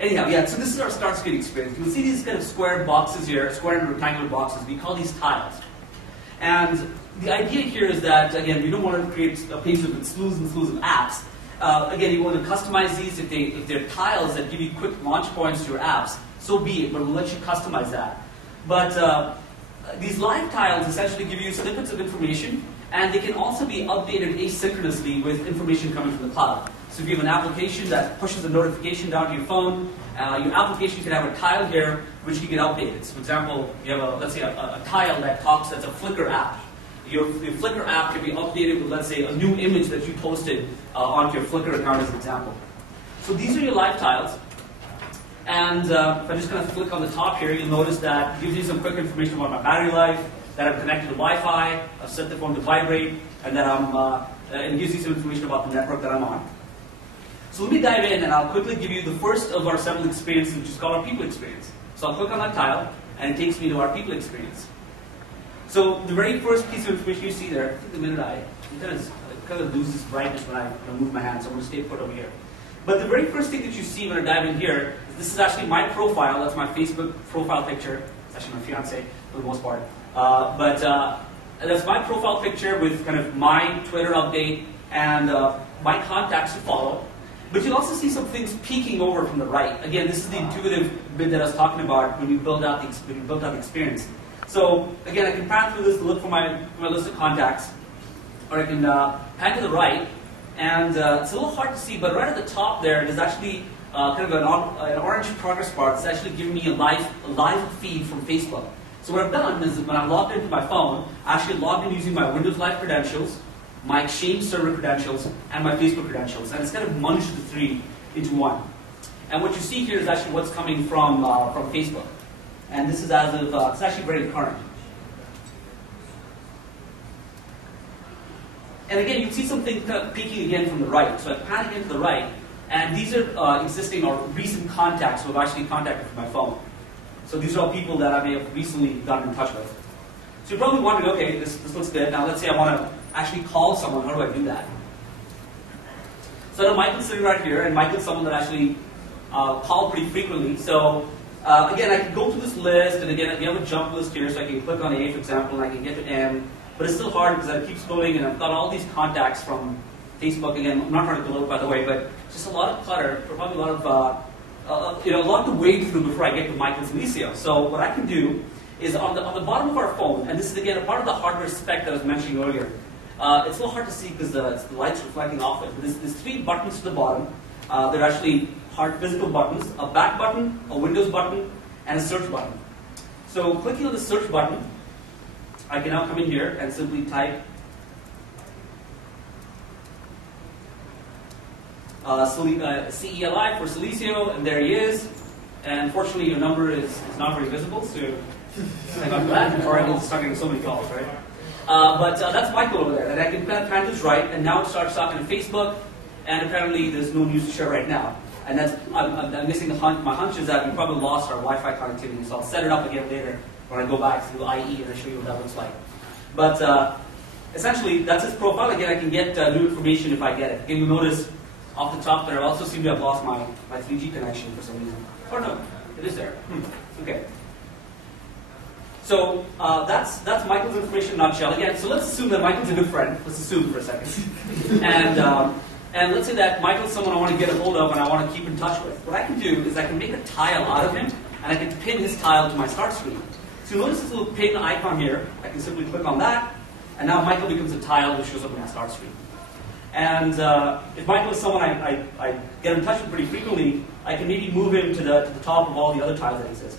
Anyhow, yeah, so this is our start screen experience. You'll see these kind of square boxes here, square and rectangular boxes. We call these tiles. And the idea here is that, again, we don't want to create a page with slews and slews of apps. Again, you want to customize these if they're tiles that give you quick launch points to your apps, so be it, but we'll let you customize that. But these live tiles essentially give you snippets of information, and they can also be updated asynchronously with information coming from the cloud. So if you have an application that pushes a notification down to your phone, your application can have a tile here which can get updated. So for example, you have let's say a tile that's a Flickr app. Your Flickr app can be updated with, let's say, a new image that you posted onto your Flickr account as an example. So these are your live tiles. And if I just kind of flick on the top here, you'll notice that it gives you some quick information about my battery life, that I'm connected to Wi-Fi, I've set the phone to vibrate, and that it gives you some information about the network that I'm on. So let me dive in, and I'll quickly give you the first of our several experiences, which is called our people experience. So I'll click on that tile, and it takes me to our people experience. So the very first piece of information you see there, I think the minute it kind of loses brightness when I move my hand, so I'm going to stay put over here. But the very first thing that you see when I dive in here is this is actually my profile. That's my Facebook profile picture. It's actually my fiance for the most part. But that's my profile picture with kind of my Twitter update and my contacts to follow. But you'll also see some things peeking over from the right. Again, this is the intuitive bit that I was talking about when we built out the experience. So again, I can pan through this to look for my list of contacts, or I can pan to the right, and it's a little hard to see, but right at the top there's actually kind of an orange progress bar that's actually giving me a live feed from Facebook. So what I've done is when I'm logged into my phone, I actually logged in using my Windows Live credentials, my Exchange server credentials, and my Facebook credentials. And it's kind of munged the three into one. And what you see here is actually what's coming from Facebook. And this is as of, it's actually very current. And again, you can see something kind of peeking again from the right. So I pan again to the right, and these are existing or recent contacts who have actually contacted from my phone. So these are all people that I may have recently gotten in touch with. So you're probably wondering, okay, this looks good. Now let's say I want to actually call someone. How do I do that? So I know Michael's sitting right here, and Michael's someone that I actually call pretty frequently. So again, I can go through this list, and again, we have a jump list here, so I can click on A, for example, and I can get to M. But it's still hard because I keep scrolling, and I've got all these contacts from Facebook. Again, I'm not trying to gloat, by the way, but just a lot of clutter, probably a lot of a lot to wade through before I get to Michael's and Alicia. So what I can do is on the bottom of our phone, and this is again a part of the hardware spec that I was mentioning earlier. It's a little hard to see because the light's reflecting off it. But there's three buttons to the bottom. They're actually hard physical buttons: a back button, a Windows button, and a search button. So clicking on the search button, I can now come in here and simply type CELI for Celicio, and there he is. And unfortunately, your number is not very visible, so I got that, or I can start getting so many calls, right? But that's Michael over there, and I can pan to his right, and now it starts talking to Facebook, and apparently there's no news to share right now. And that's I'm missing my hunch is that we probably lost our Wi-Fi connectivity, so I'll set it up again later when I go back to IE and I'll show you what that looks like. But essentially, that's his profile. Again, I can get new information if I get it. Again, you'll notice off the top there, I also seem to have lost my 3G connection for some reason. Or no, it is there. Okay. So that's Michael's information in a nutshell. Again, so let's assume that Michael's a good friend. Let's assume for a second. And let's say that Michael's someone I want to get a hold of and I want to keep in touch with. What I can do is I can make a tile out of him, and I can pin his tile to my start screen. So you'll notice this little pin icon here. I can simply click on that, and now Michael becomes a tile that shows up on my start screen. And if Michael is someone I get in touch with pretty frequently, I can maybe move him to the top of all the other tiles that exist.